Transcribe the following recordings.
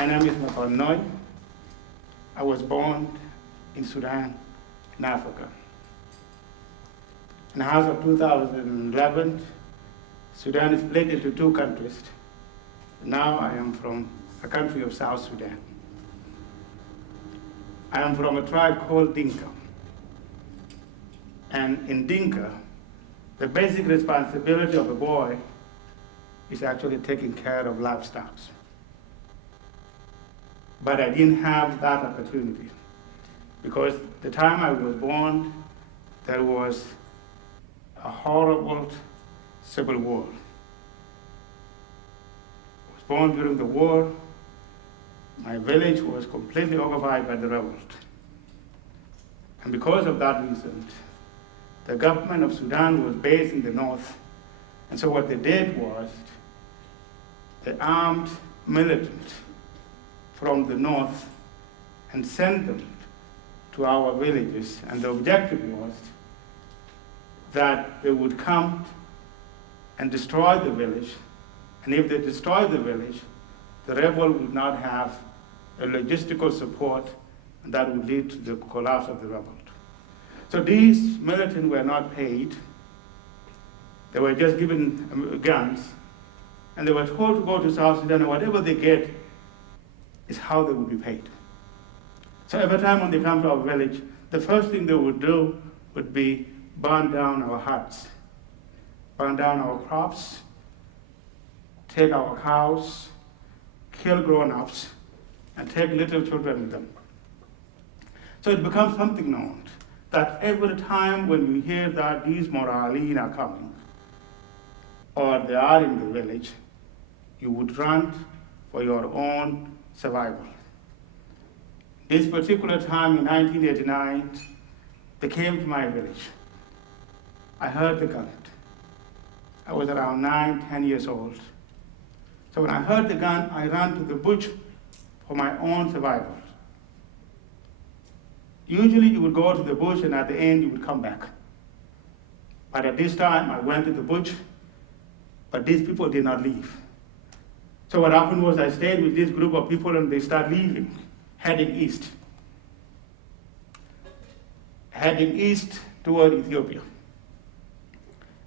My name is Mathon. I was born in Sudan, in Africa. And as of 2011, Sudan is split into two countries. Now I am from a country of South Sudan. I am from a tribe called Dinka. And in Dinka, the basic responsibility of a boy is actually taking care of livestock. But I didn't have that opportunity because the time I was born, there was a horrible civil war. I was born during the war. My village was completely occupied by the rebels. And because of that reason, the government of Sudan was based in the north. And so what they did was they armed militants from the north and sent them to our villages. And the objective was that they would come and destroy the village. And if they destroyed the village, the rebel would not have a logistical support, and that would lead to the collapse of the rebel. So these militants were not paid. They were just given guns, and they were told to go to South Sudan, and whatever they get is how they would be paid. So every time when they come to our village, the first thing they would do would be burn down our huts, burn down our crops, take our cows, kill grown-ups, and take little children with them. So it becomes something known that every time when you hear that these Moraline are coming, or they are in the village, you would run for your own survival. This particular time in 1989, they came to my village. I heard the gun. I was around 9, 10 years old. So when I heard the gun, I ran to the bush for my own survival. Usually you would go to the bush and at the end you would come back. But at this time I went to the bush, but these people did not leave. So what happened was I stayed with this group of people and they started leaving, heading east. Heading east toward Ethiopia.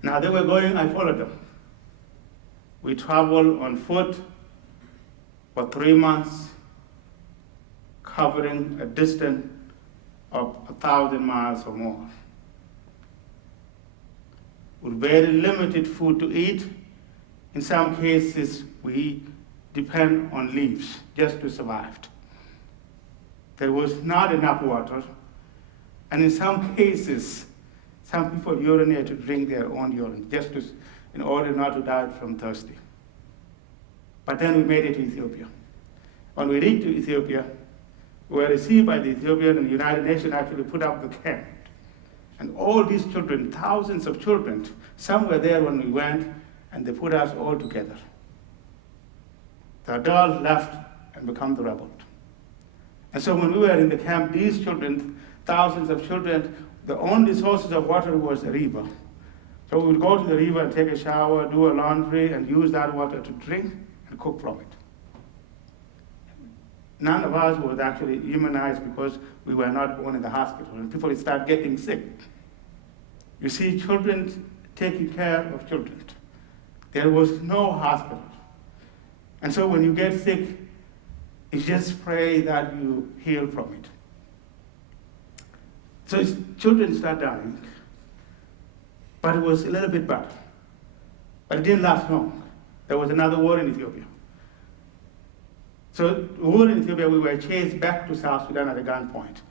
Now they were going, I followed them. We traveled on foot for 3 months, covering a distance of 1,000 miles or more. With very limited food to eat. In some cases, we depend on leaves just to survive. There was not enough water, and in some cases, some people urinate to drink their own urine in order not to die from thirsty. But then we made it to Ethiopia. When we reached Ethiopia, we were received by the Ethiopian, and the United Nations actually put up the camp. And all these children, thousands of children, some were there when we went, and they put us all together. The adults left and became the rebels. And so when we were in the camp, these children, thousands of children, the only sources of water was the river. So we would go to the river and take a shower, do a laundry, and use that water to drink and cook from it. None of us was actually immunized because we were not born in the hospital, and people start getting sick. You see, children taking care of children. There was no hospital. And so when you get sick, you just pray that you heal from it. So children start dying, but it was a little bit bad. But it didn't last long. There was another war in Ethiopia. So the war in Ethiopia, we were chased back to South Sudan at a gunpoint.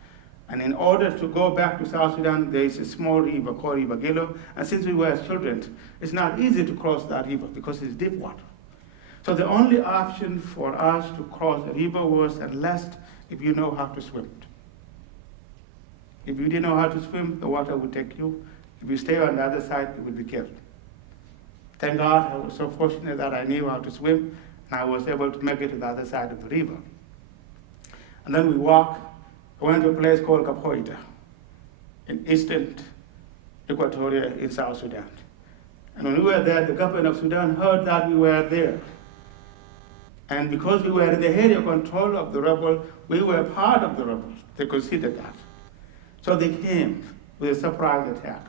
And in order to go back to South Sudan, there is a small river called River Gilo. And since we were children, it's not easy to cross that river because it's deep water. So the only option for us to cross the river was at least if you know how to swim. If you didn't know how to swim, the water would take you. If you stay on the other side, you would be killed. Thank God I was so fortunate that I knew how to swim, and I was able to make it to the other side of the river. And then we walked. I went to a place called Kapoita in eastern Equatoria in South Sudan. And when we were there, the government of Sudan heard that we were there. And because we were in the area control of the rebel, we were part of the rebels. They considered that. So they came with a surprise attack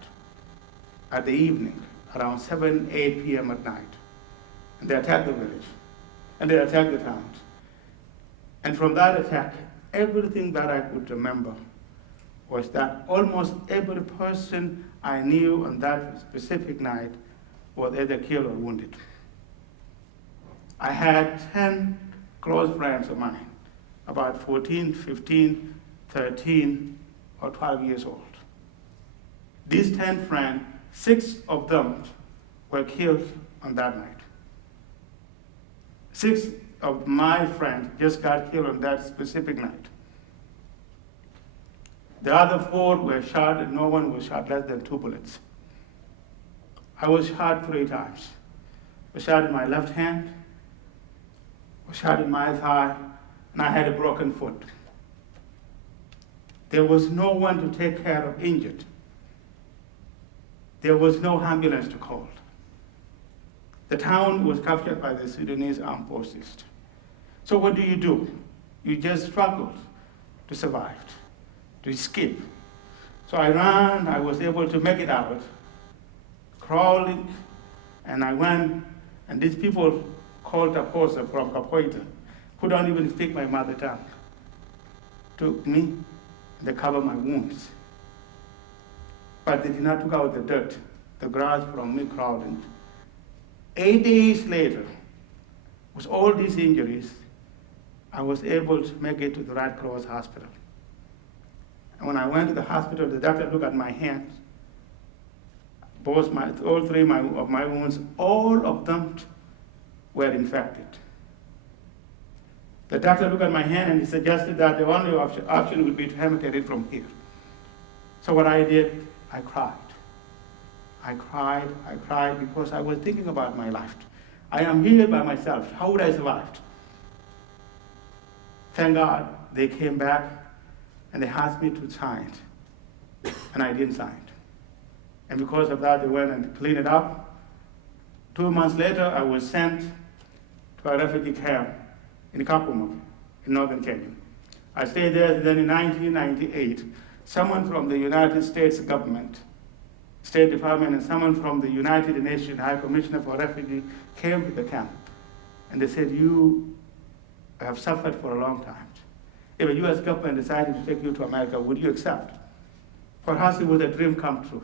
at the evening, around 7, 8 p.m. at night. And they attacked the village. And they attacked the towns. And from that attack, everything that I could remember was that almost every person I knew on that specific night was either killed or wounded. I had 10 close friends of mine, about 14, 15, 13, or 12 years old. These 10 friends, 6 of them were killed on that night. 6 of my friends just got killed on that specific night. The other 4 were shot, and no one was shot less than 2 bullets. I was shot 3 times. I was shot in my left hand, I was shot in my thigh, and I had a broken foot. There was no one to take care of injured. There was no ambulance to call. The town was captured by the Sudanese armed forces. So what do? You just struggled to survive, to escape. So I ran, I was able to make it out, crawling, and I went, and these people called a poster from Capoeira, who don't even speak my mother tongue, took me, and they covered my wounds. But they did not take out the dirt, the grass from me crawling. 8 days later, with all these injuries, I was able to make it to the Red Cross hospital. And when I went to the hospital, the doctor looked at my hands, all 3 of my wounds, all of them were infected. The doctor looked at my hand and he suggested that the only option would be to amputate it from here. So what I did, I cried. I cried because I was thinking about my life. I am here by myself. How would I survive? Thank God they came back and they asked me to sign it. And I didn't sign it. And because of that, they went and cleaned it up. 2 months later, I was sent to a refugee camp in Kakuma, in northern Kenya. I stayed there. Then in 1998, someone from the United States government, State Department, and someone from the United Nations High Commissioner for Refugees came to the camp. And they said, you have suffered for a long time. If a US government decided to take you to America, would you accept? For us, it was a dream come true.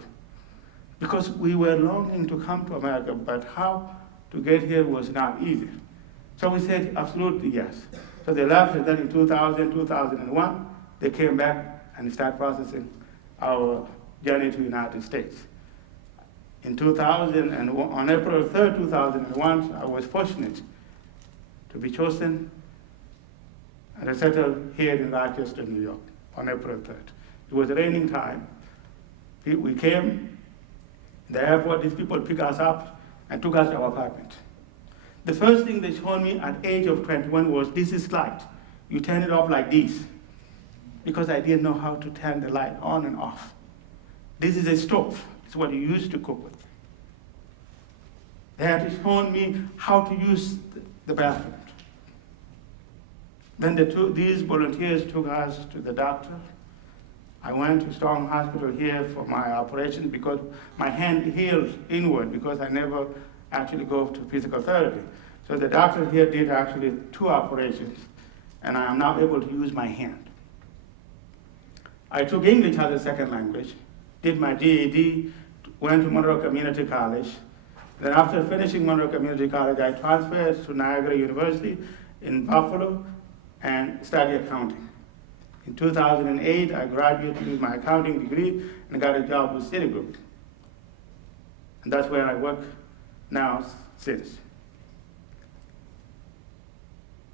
Because we were longing to come to America, but how to get here was not easy. So we said, absolutely yes. So they left, and then in 2000, 2001, they came back and started processing our journey to the United States. In 2000, and on April 3rd, 2001, I was fortunate to be chosen and I settled here in Rochester, New York, on April 3rd. It was a raining time. We came, in the airport, these people picked us up and took us to our apartment. The first thing they showed me at age of 21 was, this is light. You turn it off like this. Because I didn't know how to turn the light on and off. This is a stove. It's what you used to cook with. They had shown me how to use the bathroom. Then these volunteers took us to the doctor. I went to Strong Hospital here for my operation because my hand healed inward because I never actually go to physical therapy. So the doctor here did actually 2 operations, and I am now able to use my hand. I took English as a second language, did my GED, went to Monroe Community College. Then after finishing Monroe Community College, I transferred to Niagara University in Buffalo and studied accounting. In 2008, I graduated with my accounting degree and got a job with Citigroup. And that's where I work now since.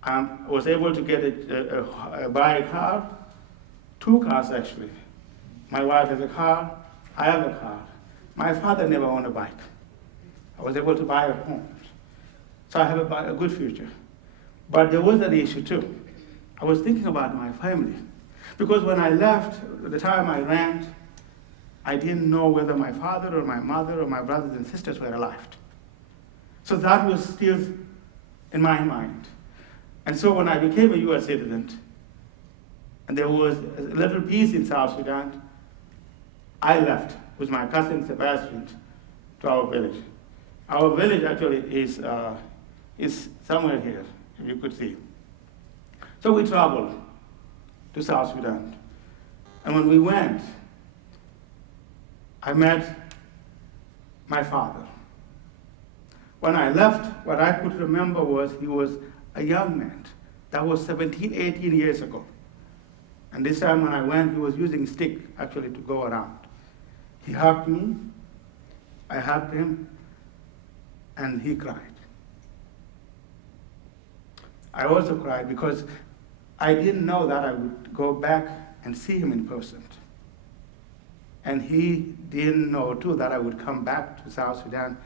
I was able to get buy a car, 2 cars actually. My wife has a car, I have a car. My father never owned a bike. I was able to buy a home. So I have a good future. But there was an issue too. I was thinking about my family. Because when I left, the time I ran, I didn't know whether my father or my mother or my brothers and sisters were alive. So that was still in my mind. And so when I became a U.S. citizen, and there was a little peace in South Sudan, I left with my cousin Sebastian to our village. Our village actually is somewhere here, if you could see. So we traveled to South Sudan. And when we went, I met my father. When I left, what I could remember was he was a young man. That was 17, 18 years ago. And this time when I went, he was using a stick actually to go around. He hugged me, I hugged him, and he cried. I also cried because I didn't know that I would go back and see him in person. And he didn't know too that I would come back to South Sudan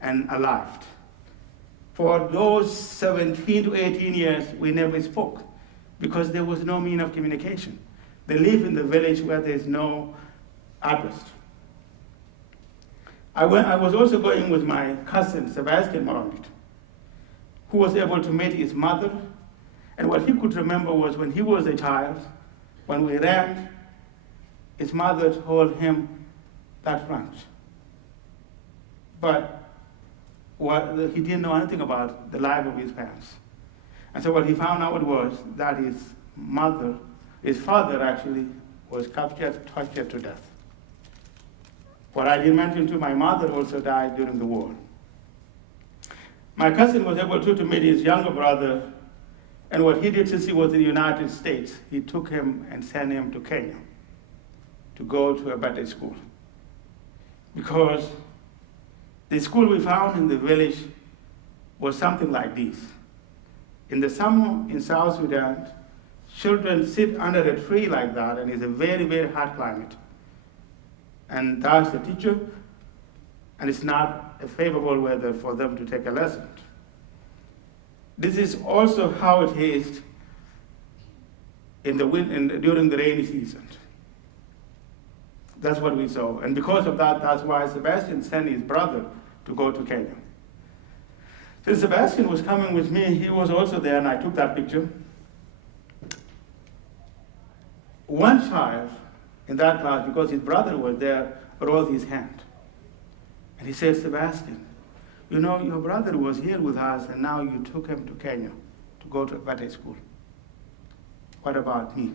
and alive. For those 17 to 18 years, we never spoke because there was no means of communication. They live in the village where there's no address. I was also going with my cousin, Sebastian Maroundit, who was able to meet his mother. And what he could remember was when he was a child, when we ran, his mother told him that French. But he didn't know anything about the life of his parents. And so what he found out was that his father actually was captured, tortured to death. What I didn't mention too, my mother also died during the war. My cousin was able to meet his younger brother, and what he did since he was in the United States, he took him and sent him to Kenya to go to a better school. Because the school we found in the village was something like this. In the summer in South Sudan, children sit under a tree like that, and it's a very, very hot climate. And that's the teacher, and it's not a favorable weather for them to take a lesson. This is also how it is during the rainy season. That's what we saw. And because of that, that's why Sebastian sent his brother to go to Kenya. Since Sebastian was coming with me, he was also there, and I took that picture. One child in that class, because his brother was there, raised his hand. And he said, Sebastian, you know, your brother was here with us, and now you took him to Kenya to go to a better school. What about me?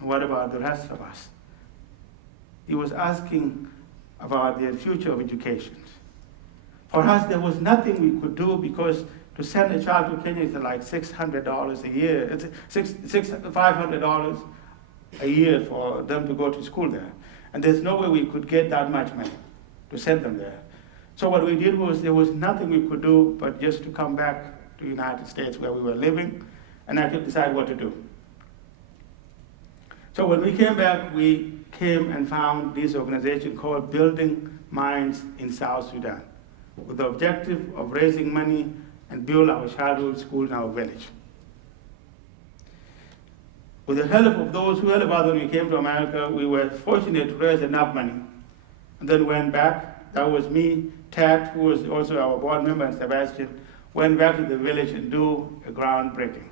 And what about the rest of us? He was asking about their future of education. For us, there was nothing we could do because to send a child to Kenya is like $600 a year. It's $500 a year for them to go to school there. And there's no way we could get that much money to send them there. So what we did was there was nothing we could do but just to come back to the United States where we were living, and I could decide what to do. So when we came back, we came and found this organization called Building Minds in South Sudan, with the objective of raising money and build our childhood school in our village. With the help of those who helped us when we came to America, we were fortunate to raise enough money. And then went back. That was me, Ted, who was also our board member, and Sebastian, went back to the village and do a groundbreaking.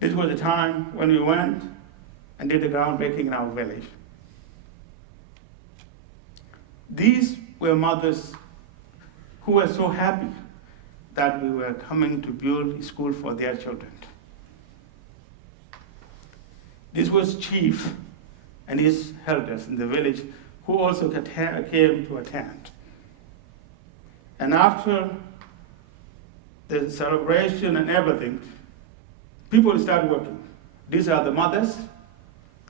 This was the time when we went and did the groundbreaking in our village. These were mothers who were so happy that we were coming to build a school for their children. This was chief and his elders in the village who also came to attend. And after the celebration and everything, people started working. These are the mothers.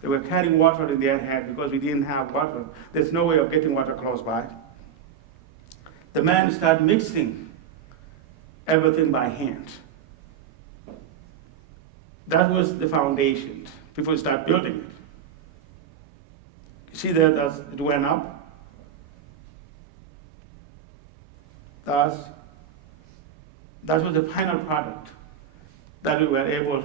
They were carrying water in their hand because we didn't have water. There's no way of getting water close by. The men started mixing everything by hand. That was the foundation. People start building it. You see that as it went up? That was the final product that we were able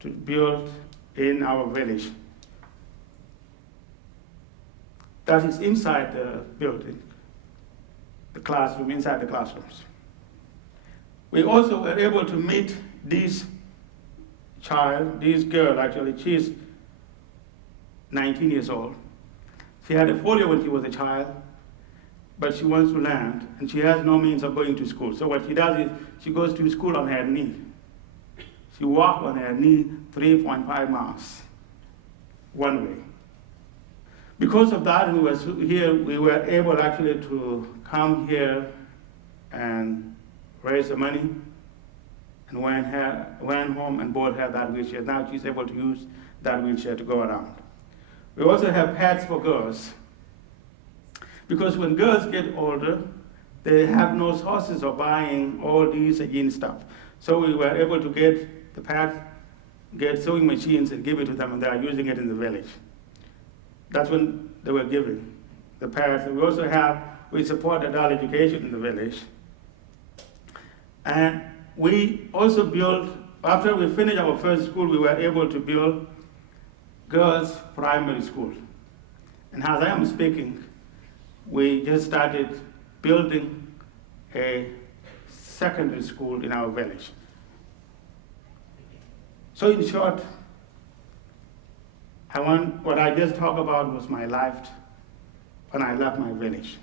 to build in our village. That is inside the building, the classroom, inside the classrooms. We also were able to meet this girl actually, she's 19 years old. She had a polio when she was a child, but she wants to learn, and she has no means of going to school. So what she does is she goes to school on her knee. She walks on her knee 3.5 miles one way. Because of that, we were able actually to come here and raise the money and went home and bought her that wheelchair. Now she's able to use that wheelchair to go around. We also have pads for girls, because when girls get older, they have no sources of buying all these hygiene stuff. So we were able to get the pads, get sewing machines and give it to them, and they are using it in the village. That's when they were given the pads. We support adult education in the village. And we also built, after we finished our first school, we were able to build girls' primary school. And as I am speaking, we just started building a secondary school in our village. So in short, what I just talked about was my life when I left my village.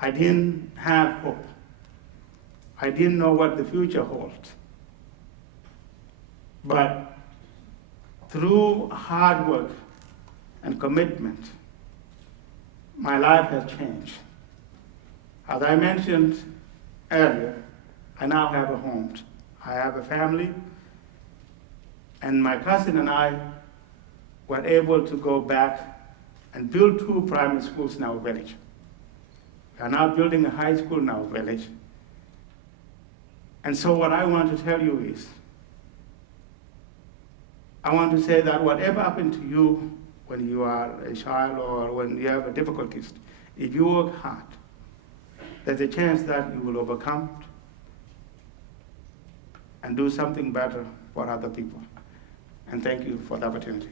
I didn't have hope. I didn't know what the future holds. But through hard work and commitment, my life has changed. As I mentioned earlier, I now have a home. I have a family, and my cousin and I were able to go back and build 2 primary schools in our village. We are now building a high school in our village. And so what I want to tell you is, I want to say that whatever happened to you when you are a child or when you have difficulties, if you work hard, there's a chance that you will overcome and do something better for other people. And thank you for the opportunity.